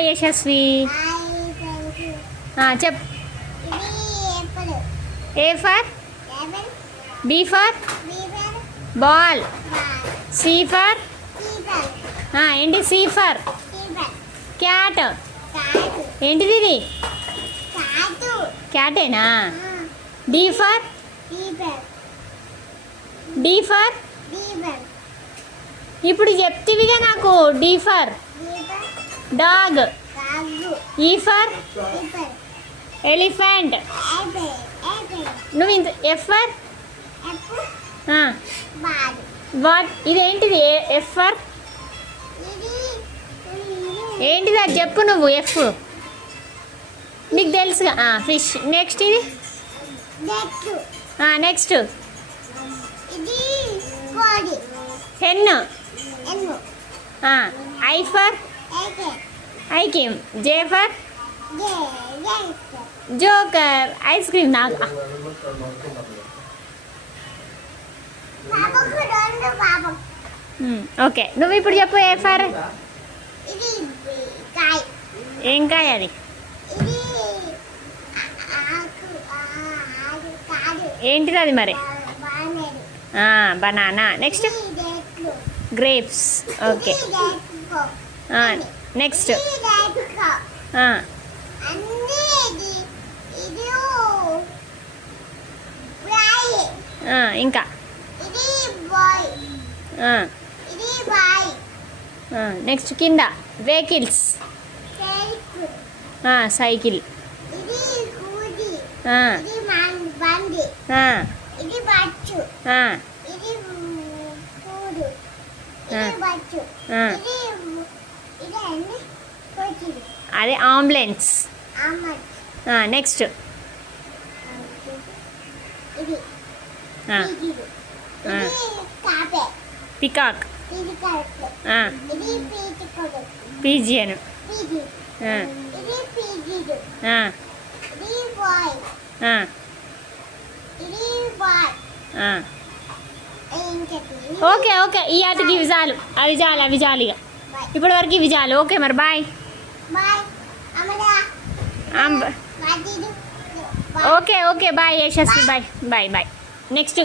Bye Yashasvi. చెప్. A for B for ball. C for ఏంటి? C for cat. ఏంటిది ఇది? క్యాటేనా? డి ఫర్ ఇప్పుడు చెప్తివిగా నాకు. D for dog. E for elephant. నువ్వు ఇంత ఎఫ్ ఫర్ వాట్? ఇదేంటిది? ఎఫ్ ఫర్ ఏంటిది అది చెప్పు నువ్వు. ఎఫ్ నీకు తెలుసుగా. ఫిష్. నెక్స్ట్ ఇది. Next hen. ఐ ఫర్ ఐకిమ్. J for joker. Ice cream నాకు. ఓకే నువ్వు ఇప్పుడు చెప్పు. ఏ ఫర్ ఏం కాయ అది? ఏంటిది అది మరి? Banana. Next grapes. Okay next ఇంకా నెక్స్ట్ కింద వెహికల్స్. సైకిల్. అదే ambulance. Next peacock. Pigeon. Okay okay ఈ ఆటకి ఇవి చాలు. అవి చాలు ఇక ఇప్పటి వరకు ఇవి చాలు. ఓకే మరి bye. Okay okay bye Yashasvi. Bye bye bye. Next